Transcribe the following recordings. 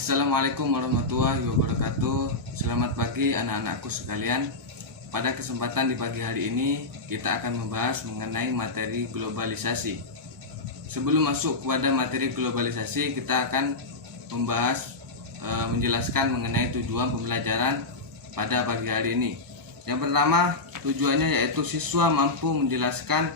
Assalamualaikum warahmatullahi wabarakatuh. Selamat pagi anak-anakku sekalian. Pada kesempatan di pagi hari ini kita akan membahas mengenai materi globalisasi. Sebelum masuk kepada materi globalisasi, kita akan menjelaskan mengenai tujuan pembelajaran pada pagi hari ini. Yang pertama, tujuannya yaitu siswa mampu menjelaskan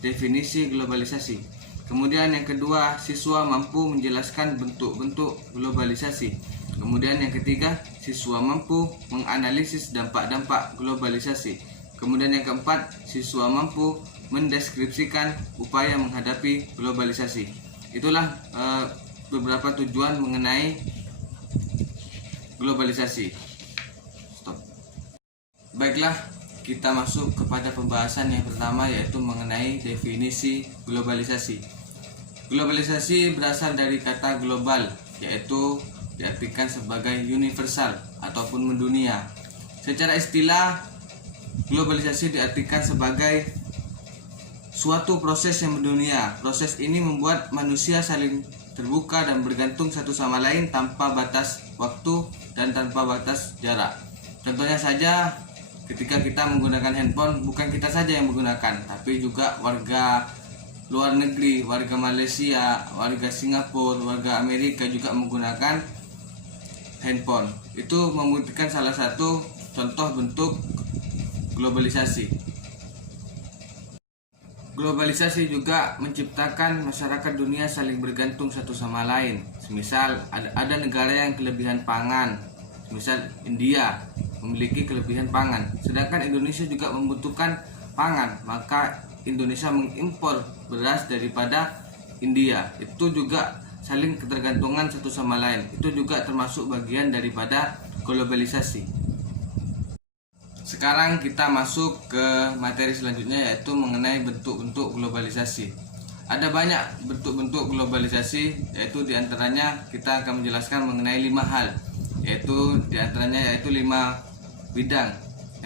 definisi globalisasi. Kemudian yang kedua, siswa mampu menjelaskan bentuk-bentuk globalisasi. Kemudian yang ketiga, siswa mampu menganalisis dampak-dampak globalisasi. Kemudian yang keempat, siswa mampu mendeskripsikan upaya menghadapi globalisasi. Itulah beberapa tujuan mengenai globalisasi. Stop. Baiklah, kita masuk kepada pembahasan yang pertama, yaitu mengenai definisi globalisasi. Globalisasi berasal dari kata global, yaitu diartikan sebagai universal ataupun mendunia. Secara istilah, globalisasi diartikan sebagai suatu proses yang mendunia. Proses ini membuat manusia saling terbuka dan bergantung satu sama lain tanpa batas waktu dan tanpa batas jarak. Contohnya saja, ketika kita menggunakan handphone, bukan kita saja yang menggunakan, tapi juga warga luar negeri, warga Malaysia, warga Singapura, warga Amerika juga menggunakan handphone. Itu membuktikan salah satu contoh bentuk globalisasi. Globalisasi juga menciptakan masyarakat dunia saling bergantung satu sama lain. Semisal ada negara yang kelebihan pangan, misal India memiliki kelebihan pangan, sedangkan Indonesia juga membutuhkan pangan, maka Indonesia mengimpor beras daripada India. Itu juga saling ketergantungan satu sama lain. Itu juga termasuk bagian daripada globalisasi. Sekarang kita masuk ke materi selanjutnya, yaitu mengenai bentuk-bentuk globalisasi. Ada banyak bentuk-bentuk globalisasi, yaitu diantaranya kita akan menjelaskan mengenai 5 hal, yaitu diantaranya yaitu 5 bidang.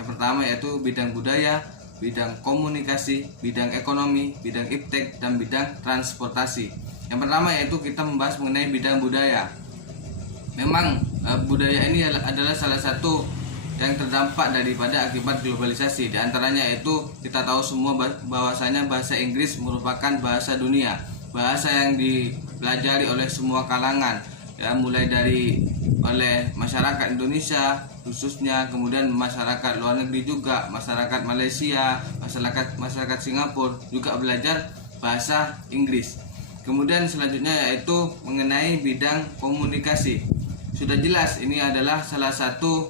Yang pertama yaitu bidang budaya, bidang komunikasi, bidang ekonomi, bidang iptek, dan bidang transportasi. Yang pertama yaitu kita membahas mengenai bidang budaya. Memang budaya ini adalah salah satu yang terdampak daripada akibat globalisasi. Di antaranya yaitu kita tahu semua bahwasanya bahasa Inggris merupakan bahasa dunia, bahasa yang dipelajari oleh semua kalangan, ya, mulai dari oleh masyarakat Indonesia khususnya, kemudian masyarakat luar negeri juga, masyarakat Malaysia, masyarakat Singapura juga belajar bahasa Inggris. Kemudian selanjutnya yaitu mengenai bidang komunikasi. Sudah jelas ini adalah salah satu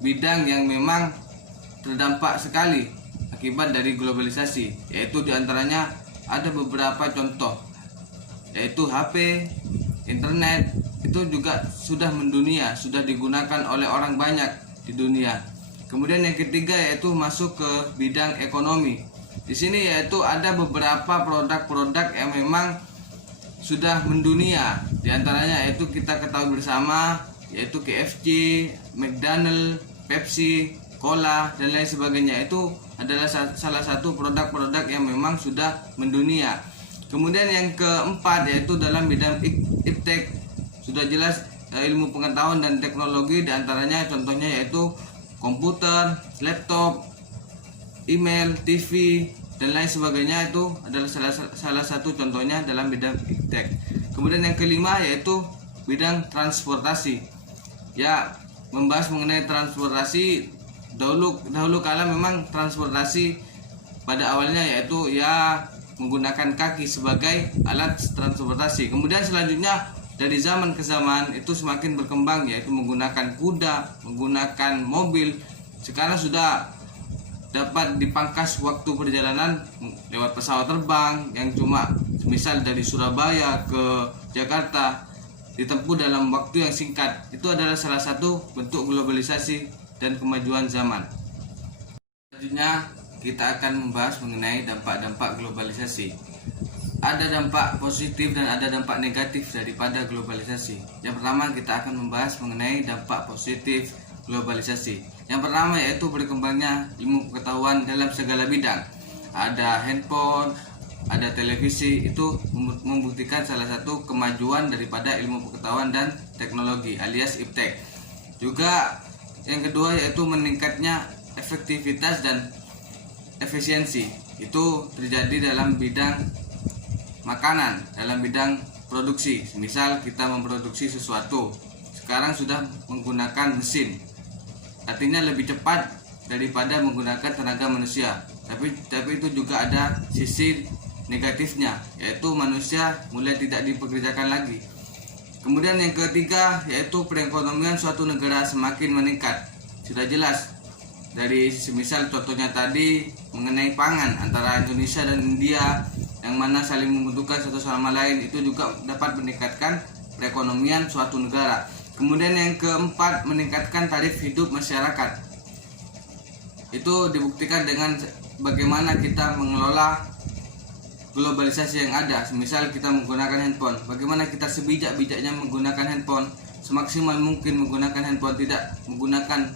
bidang yang memang terdampak sekali akibat dari globalisasi, yaitu diantaranya ada beberapa contoh, yaitu HP, internet, itu juga sudah mendunia, sudah digunakan oleh orang banyak di dunia. Kemudian yang ketiga yaitu masuk ke bidang ekonomi. Di sini yaitu ada beberapa produk-produk yang memang sudah mendunia. Di antaranya yaitu kita ketahui bersama, yaitu KFC, McDonald, Pepsi, Cola, dan lain sebagainya. Itu adalah salah satu produk-produk yang memang sudah mendunia. Kemudian yang keempat yaitu dalam bidang iptek. Sudah jelas ilmu pengetahuan dan teknologi, diantaranya contohnya yaitu komputer, laptop, email, TV, dan lain sebagainya. Itu adalah salah satu contohnya dalam bidang iptek. Kemudian yang kelima yaitu bidang transportasi. Ya, membahas mengenai transportasi, dahulu kala memang transportasi pada awalnya yaitu ya menggunakan kaki sebagai alat transportasi. Kemudian selanjutnya dari zaman ke zaman itu semakin berkembang, yaitu menggunakan kuda, menggunakan mobil. Sekarang sudah dapat dipangkas waktu perjalanan lewat pesawat terbang yang cuma misal dari Surabaya ke Jakarta ditempuh dalam waktu yang singkat. Itu adalah salah satu bentuk globalisasi dan kemajuan zaman. Selanjutnya kita akan membahas mengenai dampak-dampak globalisasi. Ada dampak positif dan ada dampak negatif daripada globalisasi. Yang pertama kita akan membahas mengenai dampak positif globalisasi. Yang pertama yaitu berkembangnya ilmu pengetahuan dalam segala bidang. Ada handphone, ada televisi, itu membuktikan salah satu kemajuan daripada ilmu pengetahuan dan teknologi alias iptek. Juga yang kedua yaitu meningkatnya efektivitas dan efisiensi. Itu terjadi dalam bidang makanan, dalam bidang produksi. Misal kita memproduksi sesuatu, sekarang sudah menggunakan mesin, artinya lebih cepat daripada menggunakan tenaga manusia. Tapi itu juga ada sisi negatifnya, yaitu manusia mulai tidak dipekerjakan lagi. Kemudian yang ketiga yaitu perekonomian suatu negara semakin meningkat. Sudah jelas dari semisal contohnya tadi mengenai pangan antara Indonesia dan India, yang mana saling membutuhkan satu sama lain, itu juga dapat meningkatkan perekonomian suatu negara. Kemudian yang keempat, meningkatkan taraf hidup masyarakat. Itu dibuktikan dengan bagaimana kita mengelola globalisasi yang ada. Misal kita menggunakan handphone, bagaimana kita sebijak-bijaknya menggunakan handphone, semaksimal mungkin menggunakan handphone, tidak menggunakan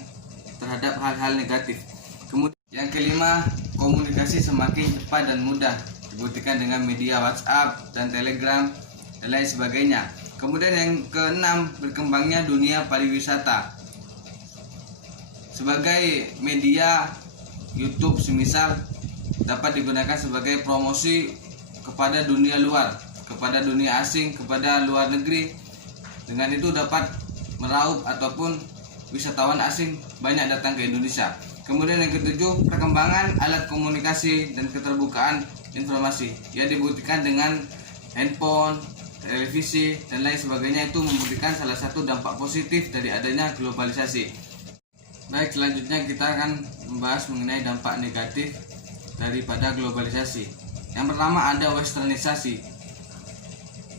terhadap hal-hal negatif. Kemudian yang kelima, komunikasi semakin cepat dan mudah, dibuktikan dengan media WhatsApp dan Telegram dan lain sebagainya. Kemudian yang keenam, berkembangnya dunia pariwisata. Sebagai media, YouTube semisal dapat digunakan sebagai promosi kepada dunia luar, kepada dunia asing, kepada luar negeri. Dengan itu dapat meraup ataupun wisatawan asing banyak datang ke Indonesia. Kemudian yang ketujuh, perkembangan alat komunikasi dan keterbukaan informasi. Ya, dibuktikan dengan handphone, televisi dan lain sebagainya. Itu membuktikan salah satu dampak positif dari adanya globalisasi. Baik, selanjutnya kita akan membahas mengenai dampak negatif daripada globalisasi. Yang pertama ada westernisasi.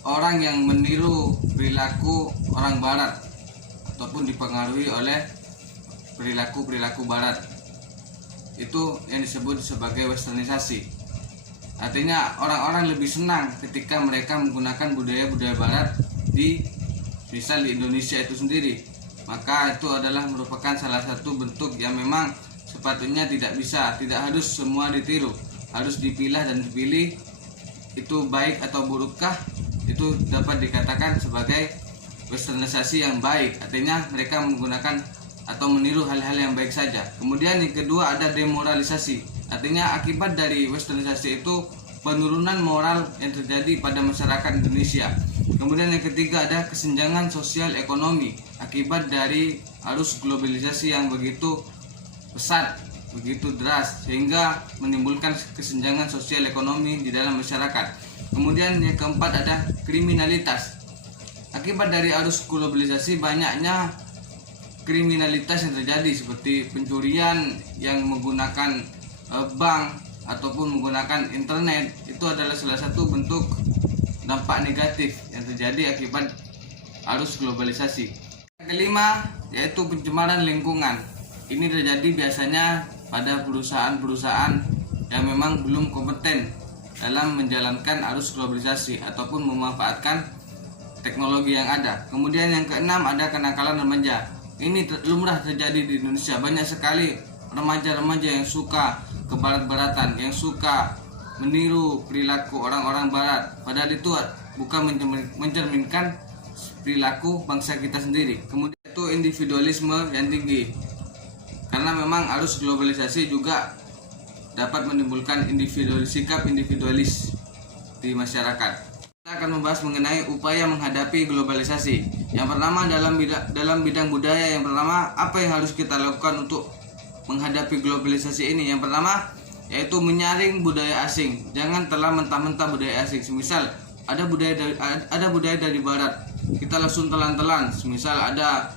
Orang yang meniru perilaku orang barat ataupun dipengaruhi oleh perilaku barat, itu yang disebut sebagai westernisasi. Artinya orang-orang lebih senang ketika mereka menggunakan budaya-budaya barat misal di Indonesia itu sendiri. Maka itu adalah merupakan salah satu bentuk yang memang sepatutnya tidak harus semua ditiru, harus dipilah dan dipilih. Itu baik atau burukkah, itu dapat dikatakan sebagai westernisasi yang baik. Artinya mereka menggunakan atau meniru hal-hal yang baik saja. Kemudian yang kedua ada demoralisasi. Artinya akibat dari westernisasi itu penurunan moral yang terjadi pada masyarakat Indonesia. Kemudian yang ketiga ada kesenjangan sosial ekonomi akibat dari arus globalisasi yang begitu pesat, begitu deras, sehingga menimbulkan kesenjangan sosial ekonomi di dalam masyarakat. Kemudian yang keempat ada kriminalitas. Akibat dari arus globalisasi banyaknya kriminalitas yang terjadi, seperti pencurian yang menggunakan bank ataupun menggunakan internet. Itu adalah salah satu bentuk dampak negatif yang terjadi akibat arus globalisasi. Yang kelima yaitu pencemaran lingkungan. Ini terjadi biasanya pada perusahaan-perusahaan yang memang belum kompeten dalam menjalankan arus globalisasi ataupun memanfaatkan teknologi yang ada. Kemudian yang keenam ada kenakalan remaja. Ini lumrah terjadi di Indonesia. Banyak sekali remaja-remaja yang suka kebarat-baratan, yang suka meniru perilaku orang-orang barat, padahal itu bukan mencerminkan perilaku bangsa kita sendiri. Kemudian itu individualisme yang tinggi, karena memang arus globalisasi juga dapat menimbulkan sikap individualis di masyarakat. Kita akan membahas mengenai upaya menghadapi globalisasi. Yang pertama dalam bidang budaya. Yang pertama, apa yang harus kita lakukan untuk menghadapi globalisasi ini? Yang pertama yaitu menyaring budaya asing. Jangan telah mentah-mentah budaya asing. Semisal ada budaya dari barat, kita langsung telan-telan. Semisal ada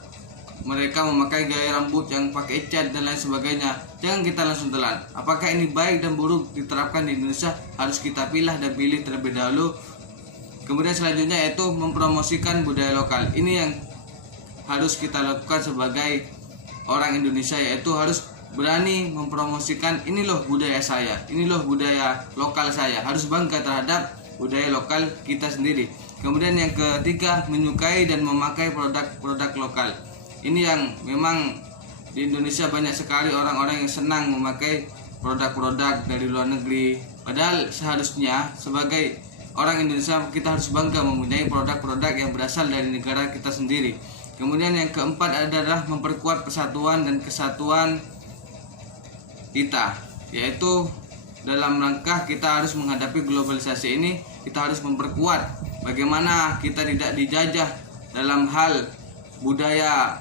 mereka memakai gaya rambut yang pakai cat dan lain sebagainya, jangan kita langsung telan. Apakah ini baik dan buruk diterapkan di Indonesia? Harus kita pilih terlebih dahulu. Kemudian selanjutnya yaitu mempromosikan budaya lokal. Ini yang harus kita lakukan sebagai orang Indonesia, yaitu harus berani mempromosikan, ini loh budaya saya, ini loh budaya lokal saya. Harus bangga terhadap budaya lokal kita sendiri. Kemudian yang ketiga, menyukai dan memakai produk-produk lokal. Ini yang memang di Indonesia banyak sekali orang-orang yang senang memakai produk-produk dari luar negeri, Padahal seharusnya sebagai orang Indonesia kita harus bangga mempunyai produk-produk yang berasal dari negara kita sendiri. Kemudian yang keempat adalah memperkuat persatuan dan kesatuan kita, yaitu dalam rangka kita harus menghadapi globalisasi ini, kita harus memperkuat bagaimana kita tidak dijajah dalam hal budaya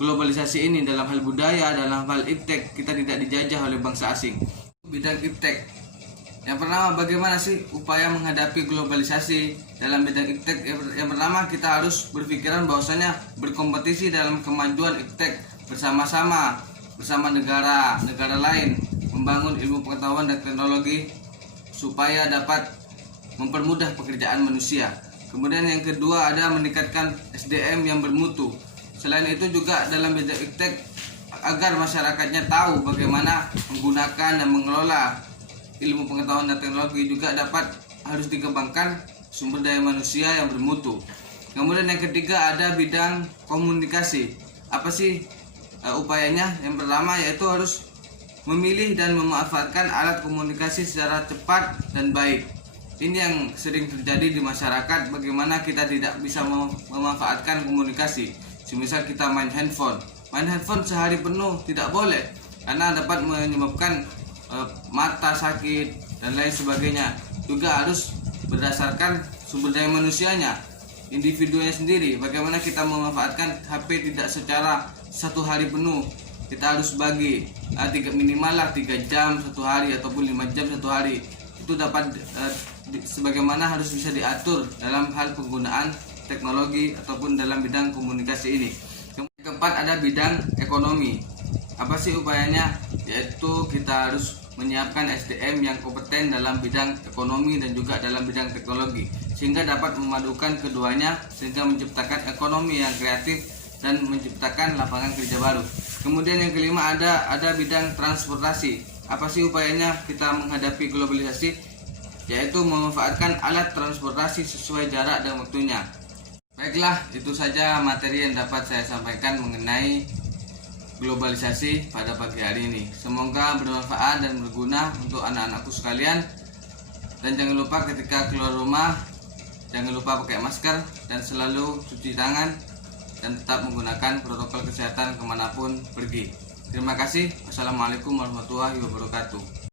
globalisasi ini, dalam hal budaya, dalam hal iptek kita tidak dijajah oleh bangsa asing. Bidang iptek, yang pertama, bagaimana sih upaya menghadapi globalisasi dalam bidang iptek? Yang pertama, kita harus berpikiran bahwasanya berkompetisi dalam kemajuan iptek bersama-sama bersama negara lain, membangun ilmu pengetahuan dan teknologi supaya dapat mempermudah pekerjaan manusia. Kemudian yang kedua ada meningkatkan SDM yang bermutu. Selain itu juga dalam bidang iptek agar masyarakatnya tahu bagaimana menggunakan dan mengelola ilmu pengetahuan dan teknologi, juga harus dikembangkan sumber daya manusia yang bermutu. Kemudian yang ketiga ada bidang komunikasi. Apa sih upayanya? Yang pertama yaitu harus memilih dan memanfaatkan alat komunikasi secara cepat dan baik. Ini yang sering terjadi di masyarakat, bagaimana kita tidak bisa memanfaatkan komunikasi. Semisal kita main handphone sehari penuh tidak boleh, karena dapat menyebabkan mata sakit dan lain sebagainya. Juga harus berdasarkan sumber daya manusianya, individunya sendiri. Bagaimana kita memanfaatkan HP tidak secara satu hari penuh, kita harus bagi minimal 3 jam satu hari ataupun 5 jam satu hari. Itu dapat sebagaimana harus bisa diatur dalam hal penggunaan teknologi ataupun dalam bidang komunikasi ini. Yang keempat ada bidang ekonomi. Apa sih upayanya? Yaitu kita harus menyiapkan SDM yang kompeten dalam bidang ekonomi dan juga dalam bidang teknologi, sehingga dapat memadukan keduanya sehingga menciptakan ekonomi yang kreatif dan menciptakan lapangan kerja baru. Kemudian yang kelima ada bidang transportasi. Apa sih upayanya kita menghadapi globalisasi? Yaitu memanfaatkan alat transportasi sesuai jarak dan waktunya. Baiklah, itu saja materi yang dapat saya sampaikan mengenai globalisasi pada pagi hari ini. Semoga bermanfaat dan berguna untuk anak-anakku sekalian. Dan jangan lupa ketika keluar rumah, jangan lupa pakai masker dan selalu cuci tangan dan tetap menggunakan protokol kesehatan kemanapun pergi. Terima kasih. Wassalamualaikum warahmatullahi wabarakatuh.